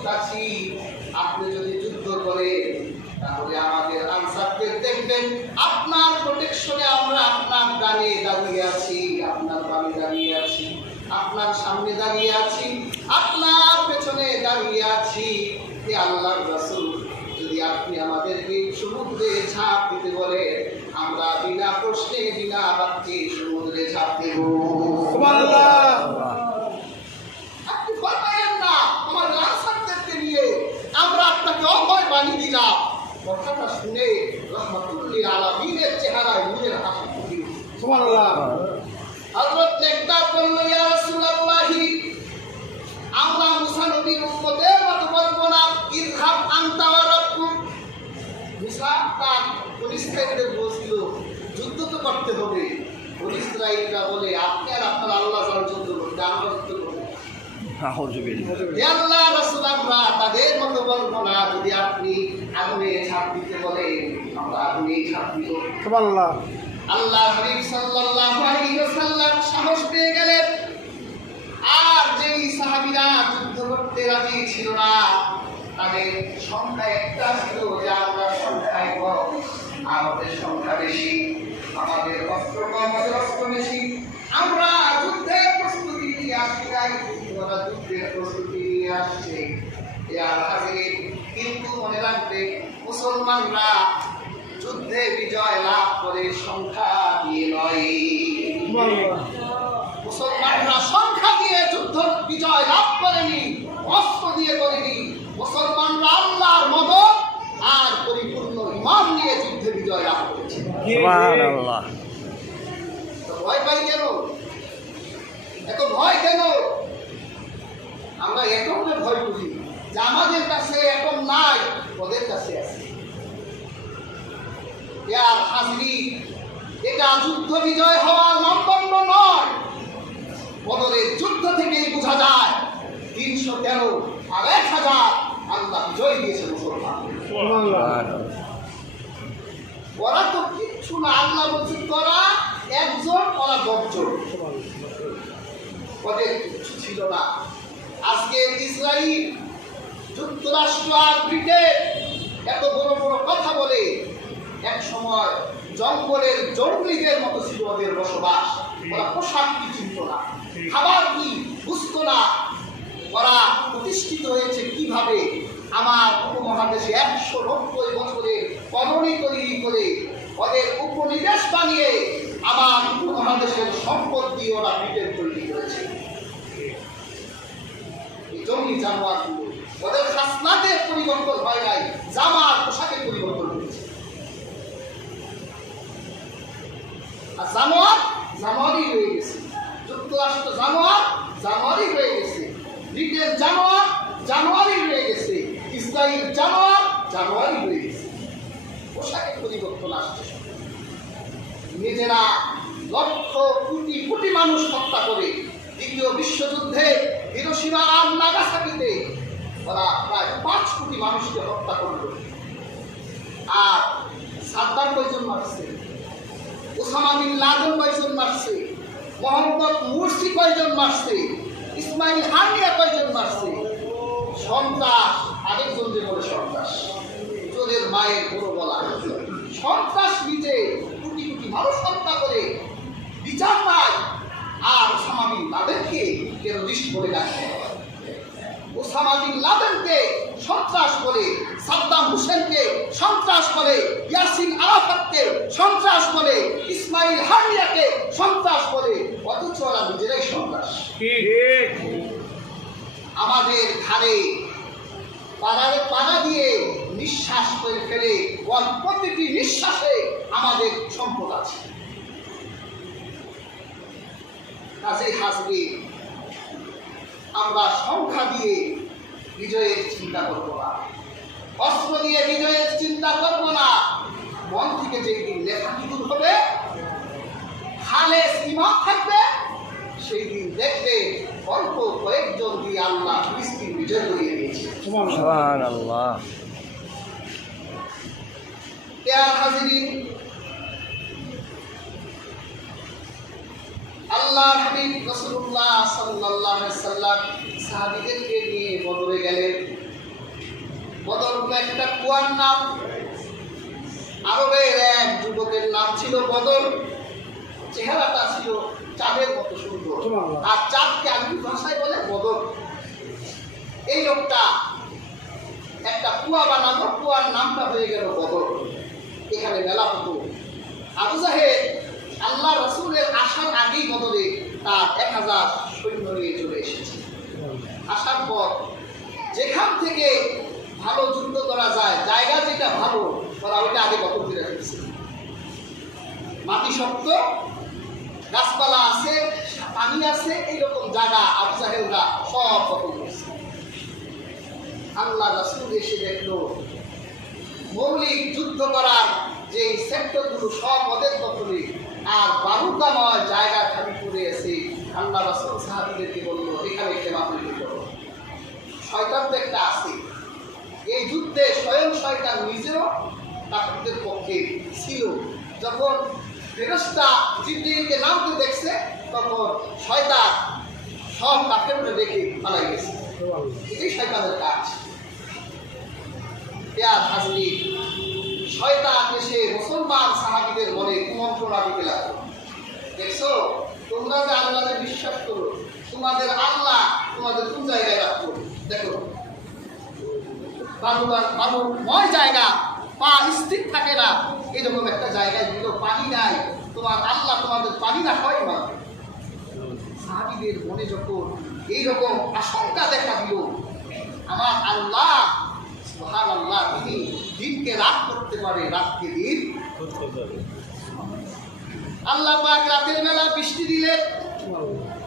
প্রস্তুত আছি। আপনি যদি যুদ্ধ করেন তাহলে আমাদের আনসারদের দেখবেন আপনার প্রোটেকশনে আমরা আপনার ডানে দাঁড়িয়ে আছি, আপনার বামে দাঁড়িয়ে আছি, আপনার সামনে দাঁড়িয়ে আছি, আপনার পেছনে দাঁড়িয়ে আছি। হে আল্লাহর রাসূল, যদি আপনি আমাদেরকে সমুদ্রে ঝাঁপ দিতে বলেন আমরা বিনা প্রশ্নে বিনা বাক্যে সমুদ্রে ঝাঁপ দেব। সুবহানাল্লাহ। আপনি ভয় পাইয়েন না, আমাদের আনসারদেরকে নিয়ে আমরা আপনাকে অভয় বাণী দিলাম। কথাটা শুনে রহমাতুল্লিল আলামিনের চেহারায় নূরের হাসি ফুটে উঠল। সুবহানাল্লাহ। হযরত নেককার বলল, ইয়া রাসূলুল্লাহি, আমরা মুসা নবীর উম্মতের মতো বলবো না, ইযহাব আনতা ওয়া রাব্বুক। মুসা তার বনী ইসরাঈলদের বলছিল যুদ্ধ তো করতে হবে। বনী ইসরাঈলরা বলে আপনি আর আপনার আল্লাহ যারা যুদ্ধ করতে, আমরা যুদ্ধ করব। হে আল্লাহ রাসূল, আমরা তাদের মতো বলবো না, যদি আপনি আগুনে ঝাঁপ দিতে বলেন আমরা আগুনে ঝাঁপ দিব। সুবহানাল্লাহ। আল্লাহ হাবিব সাল্লাল্লাহু আলাইহি ওয়াসাল্লাম সাহস পেয়ে গেলেন। আর যেই সাহাবীরা যুদ্ধ করতে রাজি ছিল না, তাদের সংখ্যা একটা ছিল যে আমরা সংখ্যায় কম, আমাদের সংখ্যা বেশি, আমাদের অস্ত্র কম, আমাদের অস্ত্র বেশি, আমরা যুদ্ধের প্রস্তুতি নিয়ে আসি নাই, ওরা যুদ্ধের প্রস্তুতি নিয়ে আসছে। কিন্তু মনে রাখবে, মুসলমানরা যুদ্ধে বিজয় লাভ করে সংখ্যা দিয়ে নয়। মুসলমানরা সংখ্যা দিয়ে যুদ্ধ বিজয় লাভ করেনি, অস্ত্র দিয়ে করেনি। মুসলমানরা আল্লাহর মদদ আর পরিপূর্ণ ঈমান নিয়ে যুদ্ধে বিজয় লাভ করেছে। সুবহানাল্লাহ। ভয় পাই কেন? এত ভয় কেন? আমরা এটমকে ভয় করি যে আমাদের কাছে এটম নাই, ওদের কাছে আছে। ইয়ার হাজরি, এটা যুদ্ধ বিজয় হওয়ার মানদণ্ড নয়। বদরের যুদ্ধ থেকেই বোঝা যায় 313 আর 1000 আল্লাহ বিজয় দিয়েছে মুসলমান। ওরা তো কিচ্ছু না, আল্লাহ বলছে তোরা একজন, ওরা 10 জন। ওদের কিচ্ছু ছিল না। আজকে ইসরায়েল, যুক্তরাষ্ট্র আর ব্রিটেন এত বড় বড় কথা বলে, এক সময় জঙ্গলের জঙ্গলিদের মতো ছিল ওদের বসবাস। ওরা পোশাক কি চিনত না, খাবার কি বুঝতো না। ওরা প্রতিষ্ঠিত হয়েছে কিভাবে? আমার উপমহাদেশে 190 বছরের কলোনি তৈরি করে ওদের উপনিবেশ বানিয়ে আমার উপমহাদেশের সম্পদ দিয়ে ওরা ব্রিটেন তৈরি করেছে। এই জঙ্গি জানোয়ারগুলো, ওদের খাসলাতের পরিবর্তন হয় নাই, জামার পোশাকের পরিবর্তন হয়েছে। আর জানোয়ার জানোয়ারই রয়ে গেছে। যুক্তরাষ্ট্র জানোয়ার জানোয়ারই রয়ে গেছে। ব্রিটেন জানোয়ার জানোয়ারই রয়ে গেছে। ইসরায়েল জানোয়ার জানোয়ারই রয়ে গেছে। পোশাকের পরিবর্তন আসছে। নিজেরা লক্ষ কোটি কোটি মানুষ হত্যা করে দ্বিতীয় বিশ্বযুদ্ধে হিরোশিমা আর নাগাসাকিতে ওরা প্রায় 5 কোটি মানুষকে হত্যা করল। আর সাদ্দাম কয়জন মারছে? ওসামা বিন লাদেন কয়জন মারছে? মোহাম্মদ মুরসি কয়জন মারছে? ইসমাইল হানিয়া কয়জন মারছে? সন্ত্রাস, আরেকজন যে বলে সন্ত্রাস, চোরের মায়ের বড় বলা, সন্ত্রাস নিজে কোটি কোটি মানুষ হত্যা করে বিচার নাই। আর ওসামা বিন লাদেনকে টেররিস্ট বলে ডাকে। ওসামা বিন লাদেনকে সন্ত্রাস বলে, সাদ্দাম হুসেনকে সন্ত্রাস বলে, ইয়াসিন আরাফাতকে সন্ত্রাস বলে, ইসমাইল হানিয়াকে সন্ত্রাস বলে, অথচ ওরা নিজেরাই সন্ত্রাস। আমাদের ঘাড়ে পাড়া দিয়ে নিঃশ্বাস করে ফেলে, ওর প্রতিটি নিঃশ্বাসে আমাদের সম্পদ আছে। কাজেই হাসবে, আমরা সংখ্যা দিয়ে বিজয়ের চিন্তা করব না, অস্ত্র দিয়ে বিজয়ের চিন্তা করব না। মন থেকে যেদিন লেখাটি দূর হবে, খালেস ঈমান থাকবে, সেই দিন দেখবে অল্প কয়েকজন দিয়ে আল্লাহ ফিলিস্তিন বিজয় করিয়ে দিয়েছে। সুবহানাল্লাহ। হাজিরিন, আল্লাহ হাবিব রাসূলুল্লাহ সাল্লাল্লাহু আলাইহি ওয়াসাল্লাম সাহাবীদেরকে নিয়ে বদরে গেলেন। বদর হলো একটা কুয়ার নাম। আরবের এক যুবকের নাম ছিল বদর। চেহারাটা ছিল চাঁদের মতো সুন্দর, আর চাঁদকে আরবি ভাষায় বলে বদর। এই লোকটা একটা কুয়া বানানো, কুয়ার নামটা হয়ে গেল বদর। এখানে মেলা হতো। আবু জাহেল আল্লাহ রাসূলের আসার আগেই বদরে তার 1000 সৈন্য নিয়ে চলে এসেছে। আসার পর যেখান থেকে ভালো যুদ্ধ করা যায়, জায়গা যেটা ভালো, ওরা ওইটা আগে দখল করে ফেলছে। মাটি শক্ত, গাছপালা আছে, পানি আছে, এইরকম জায়গা আবু জাহেলরা সব দখল করছে। আল্লাহ রাসূল এসে দেখলো মৌলিক যুদ্ধ করার যে সেক্টরগুলো সব ওদের দখলে, আর বারুকাময় জায়গা খালি পড়ে আছে। আল্লাহ রাসূল সাহাবীদেরকে বললো, এখানে খেলা তৈরি করো। শয়তান তো একটা আছে, এই যুদ্ধে স্বয়ং শয়তান নিজেও কাফেরদের পক্ষে ছিল। যখন ফেরেশতা জিবরীলকে নামতে দেখছে, তখন শয়তান সব কাফেরদের দেখে পালাই গেছে। এটাই শয়তানের কাজ। শয়তান এসে মুসলমান সাহাবীদের মনে কুমন্ত্রণা দিতে লাগলো। দেখছো, তোমরা যে আল্লাহকে বিশ্বাস করো, তোমাদের আল্লাহ তোমাদের কোন জায়গায় রাখবো? দেখো, বালুময় জায়গা, পা স্থির থাকে না, এরকম একটা জায়গায় দিল পানি নাই, তোমার আল্লাহ তোমাদের পানি না হয় না। সাহাবীদের মনে যখন এইরকম আশঙ্কা দেখা দিল, আমার আল্লাহ সুবহানাল্লাহ, তিনি দিনকে রাত করতে পারে, রাতকে দিন করতে পারে। আল্লাহ পাক রাতের বেলা বৃষ্টি দিলে,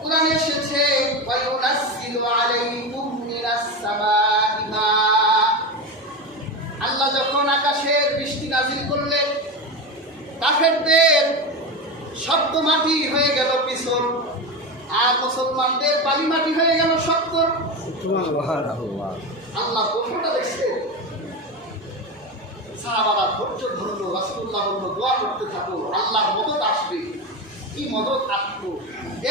কোরআনে এসেছে ওয়ায়ুনাজ্জিলু আলাইকুম মিনাস সামাই মা। আল্লাহ যখন আকাশের বৃষ্টি নাজিল করলেন, কাফেরদের শক্ত মাটি হয়ে গেল পিছল, আর মুসলমানদের বালি মাটি হয়ে গেল শক্ত। সুবহানাল্লাহ। আল্লাহ কতটা দেখছে। সাহাবারা ধৈর্য ধরলো, রাসূলুল্লাহ বলল, দোয়া করতে থাকো, আল্লাহর মদদ আসবে। কি মদদ আসলো?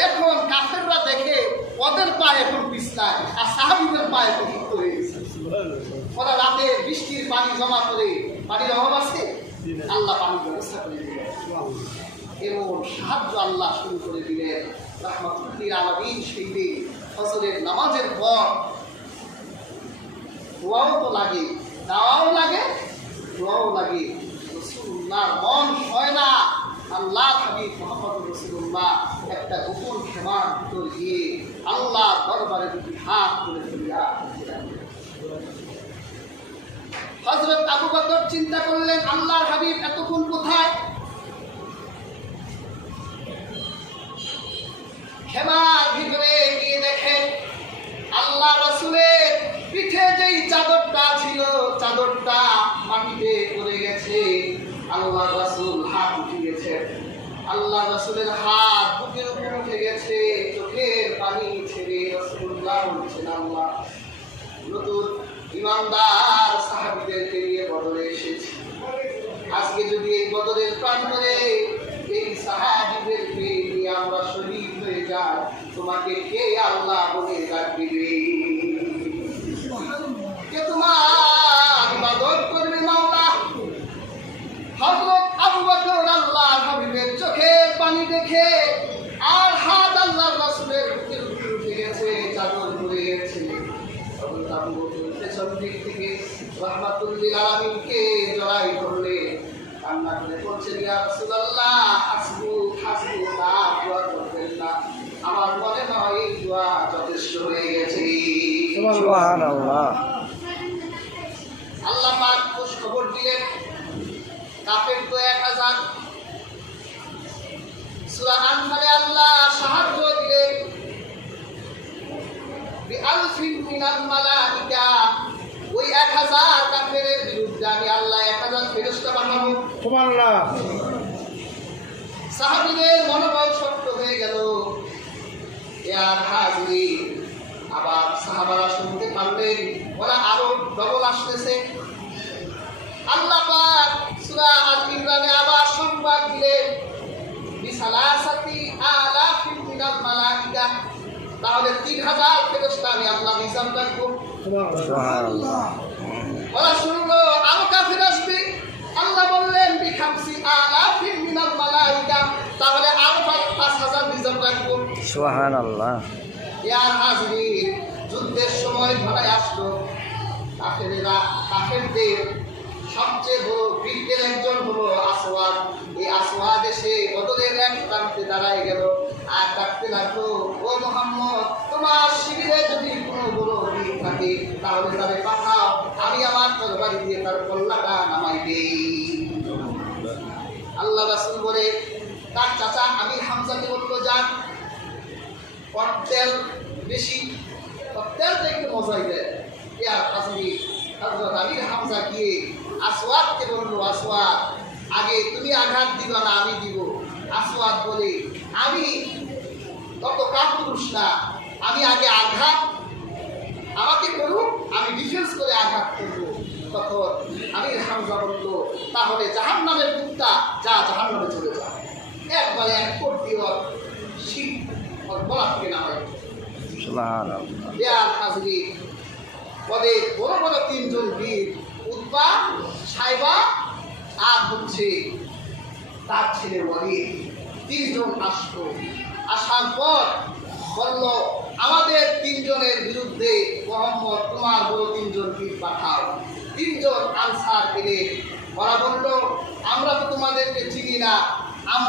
এখন কাফেররা দেখে ওদের পা এখন পিছলায়, আর সাহাবীদের পা এখন মুক্ত হয়ে গেছে। ওরা রাতে বৃষ্টির পানি জমা করে, পানির অভাব আছে, আল্লাহ পানির ব্যবস্থা করে দিলেন এবং সাহায্য আল্লাহ শুরু করে দিলেন। রাহমাতুল লিল আলামিন সেই দিন ফজরের নামাজের পর দোয়াও তো লাগে, দাওয়াও লাগে, দোয়াও লাগে। রাসূলুল্লাহর মন হয় না, আল্লাহ হাবিব মুহাম্মদ রাসূলুল্লাহ একটা গোপন খেমার ভিতর গিয়ে আল্লাহ দরবারে দুটি হাত তুলে ফেলিয়া হযরত আবু বকর চিন্তা করলেন, আল্লাহর হাবিব এতক্ষণ কোথায়? খেমার ভিতরে গিয়ে দেখেন আল্লাহ রাসূলের পিঠে যেই চাদরটা ছিল, চাদরটা মাটিতে পড়ে গেছে। আল্লাহ রাসূল হাত উঠিয়েছেন, আল্লাহ রাসূলের হাত বুকের উপর উঠে গেছে, চোখের পানি ছেড়ে রাসূলুল্লাহ বলছেন, আল্লাহ নতুন ইমানদার সাহাবীদেরকে নিয়ে বদরে এসেছি। আজকে যদি এই বদরের প্রান্তরে এই সাহাবীদেরকে নিয়ে আমরা শহীদ হয়ে যাই, তোমাকে কে আল্লাহ বলে ডাকবে? কে তোমার ইবাদত করবে মাওলা? হযরত আবু বকর আল্লাহ হাবিবের চোখের পানি দেখে আর হাত আল্লাহ রাসূলের বুকের উপর উঠে গেছে, চাদর পড়ে গেছে। হযরত আবু বকর পেছন দিক থেকে রাহমাতুল লিল আলামিনকে জড়াই ধরলে কান্না করে বলছেন, ইয়া রাসূলুল্লাহ, হাসবুক হাসবুক, আর দোয়া করবেন না, আমার মনে হয় এই দোয়া যথেষ্ট হয়ে গেছে। সুবহানাল্লাহ। আল্লাহ পাক খোঁজ খবর দিলেন, কাফের তো 1000। সূরা আনফালে আল্লাহ সাহায্য দিলেন, বিআলফিন মিনাল মালাইকা। ওই 1000 কাফেরের বিরুদ্ধে আমি আল্লাহ 1000 ফেরেশতা পাঠাবো। সুবহানাল্লাহ। সাহাবীদের মনোবল শক্ত হয়ে গেল। ইয়ার হাজির, আবার সাহাবারা শুনতে পারলেন ওরা আরো ডবল আসতেছে। আল্লাহ পাক সূরা আল ইমরানে আবার সংবাদ দিলেন, বিসালাসাতি আলাফিন মিনাল মালাইকা। তাহলে 3000 ফেরেশতা আমি আল্লাহ নিজাম রাখবো। সুবহানাল্লাহ। বলা শুরু হলো আরো কাফির আসবে। আল্লাহ বললেন বিখামসি আলাফিন মিনাল মালাইকা, তাহলে আরো 5000 রিজার্ভ রাখবো। সুবহানাল্লাহ। ইয়ার হাজরিন, যুদ্ধের সময় ঘনায় আসলো। কাফেরদের সবচেয়ে বড় বীরদের একজন হলো আসওয়াদ। এই আসওয়াদ এসে বদরের এক প্রান্তে দাঁড়ায় গেল আর ডাকতে লাগলো, ও মুহাম্মদ, তোমার শিবিরে যদি কোনো বড় বীর থাকে তাহলে তারে পাঠাও, আমি আমার তরবারি দিয়ে তার কল্লাটা নামাই দেই। আল্লাহ রাসূল বলে তার চাচা আমির হামজাকে বললো, যান, তেল বেশি, তেলটা একটু মজাই দেয়। ইয়ার হাজরি হযরত আমির হামজা গিয়ে আসওয়াদকে বলল, আসওয়াদ, আগে তুমি আঘাত দিবা না আমি দিব। আসওয়াদ বলে, আমি তত কাপুরুষ না, আমি আগে আঘাত আমাকে করুক, আমি ডিফেন্স করে আঘাত করবো। তখন আমির হামজা বলল, তাহলে জাহান্নামের কুত্তা, যা জাহান্নামে চলে যা। একবারে এক কোট দিয়ে শীত গলা থেকে না হয়। সুবহানাল্লাহ। ইয়ার হাজরি পদে বড় বড় তিনজন বীর, উতবা, সাইবা আর হচ্ছে তার ছেলে ওয়ালিদ, তিনজন আসলো। আসার পর বলল, আমাদের তিনজনের বিরুদ্ধে মোহাম্মদ তোমার বড় তিনজন বীর পাঠাও। তিনজন আনসার এলে ওরা বলল, আমরা তো তোমাদেরকে চিনি না, আমরা